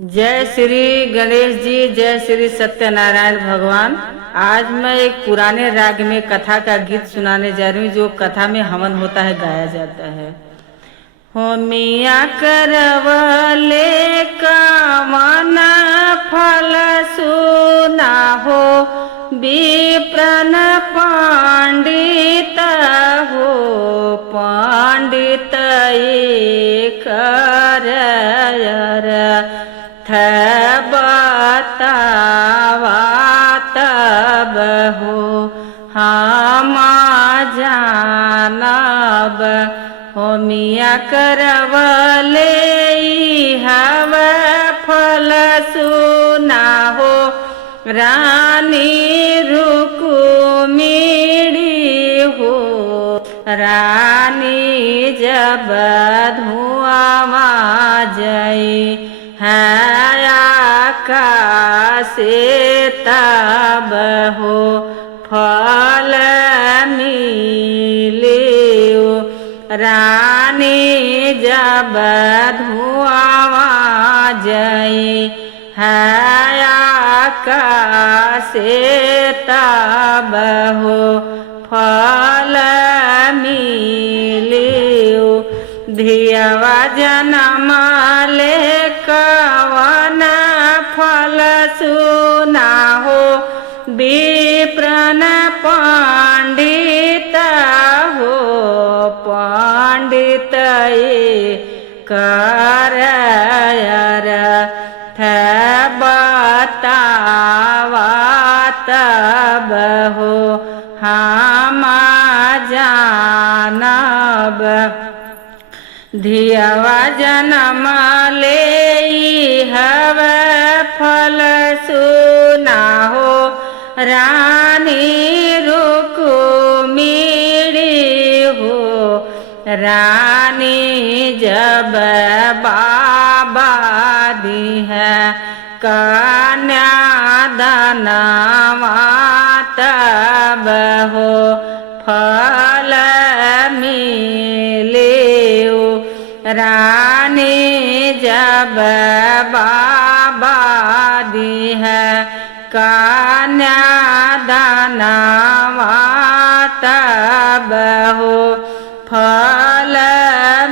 जय श्री गणेश जी, जय श्री सत्यनारायण भगवान। आज मैं एक पुराने राग में कथा का गीत सुनाने जा रही हूँ, जो कथा में हवन होता है, गाया जाता है। होमिया करवले कामन फल सुना हो, विप्रन पंडित हो, पंडित कर बतावा तब हो हम जानब। होमिया करवले हव फल सुना हो, रानी रुक्मिणी हो, रानी जब धुआं जई है से तब हो फल मिले। रानी जब धुआं जई है से तब हो फल मिले। धियवा जन्म ले कवन फल सुना हो, विप्रन पंडित हो, पंडित कर बतावा तब हो हम जानब। धियवा जन्म ले हव फल सुना हो, रानी रुक्मिणी हो, रानी जब बाबा दी है कन्या दानवा तब हो फल मिले। रानी जब बाबा दी है कन्या दानवा तब हो फल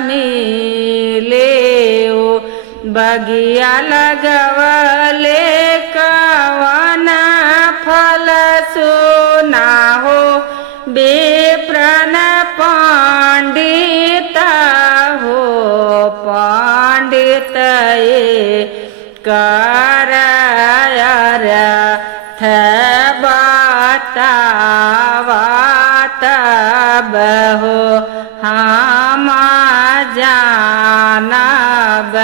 मिले। बगिया लगवले कवन फल सुना हो, विप्रन पंडित हो, पंडित कर बतावा तब हो हम जानब।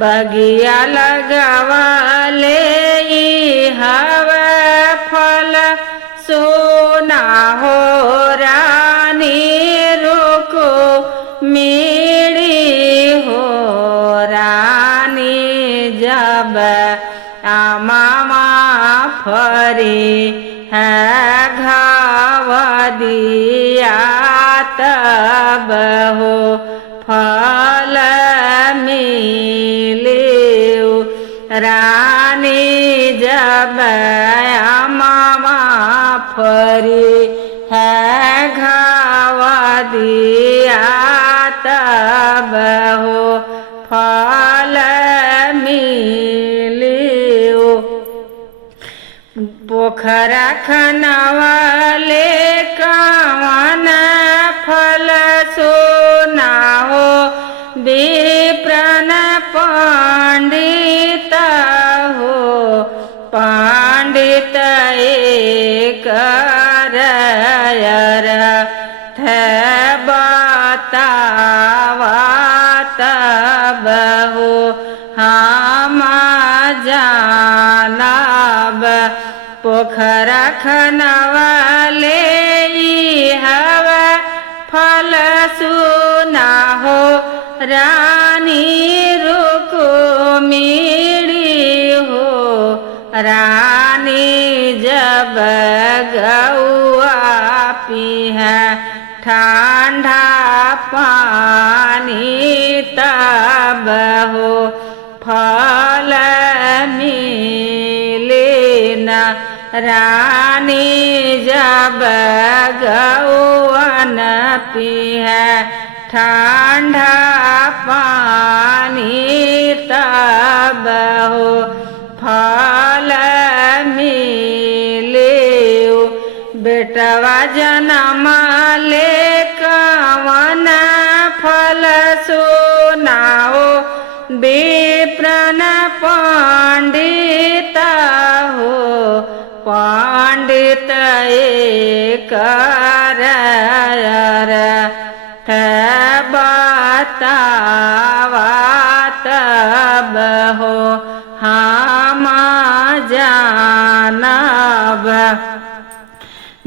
बगिया लगवले हव फल सुना हो, रानी रुक्मिणी हो, रानी जब आमा फरी है घाव दिया तब हो फल मिले। रानी जब आमा फरी है घाव दिया तब हो फल मिले। पोखरा खनवले कवन फल सुना हो, विप्रन पंडित हो, पंडित कर बतावा तब हो हम जानब। पोखरा खनवले हव फल सुना हो, रानी रुक्मिणी हो, रानी जब गौआ पी है ठंडा पानी तब हो फल मिले न रानी जब गौवन पीहे ठंडा पानी तब हो फल मिले बेटवा जन्म ले कवन फल सुनाओ विप्रन पंडित हो पंडित एक बतावा तब हो हम जानब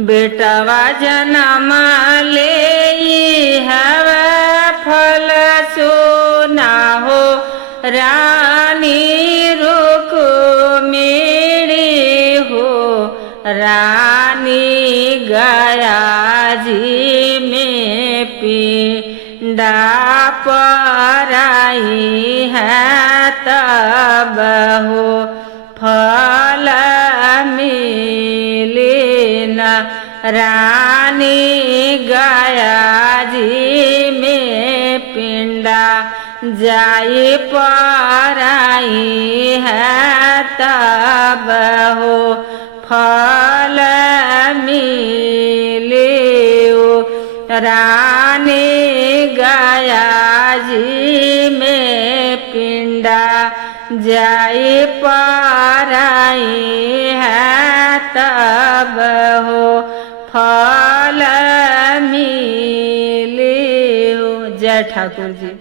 बेटवा जन्म ले हवे फल सुना हो रानी रुक्मिणी हो रानी गया जी में पिंडा पराई है तब हो फल मिले न रानी गया जी में पिंडा जाई पराई है तब हो फल मिले रानी गया जी में पिंडा जाई पराई है तब हो फल मिले। जय ठाकुर जी।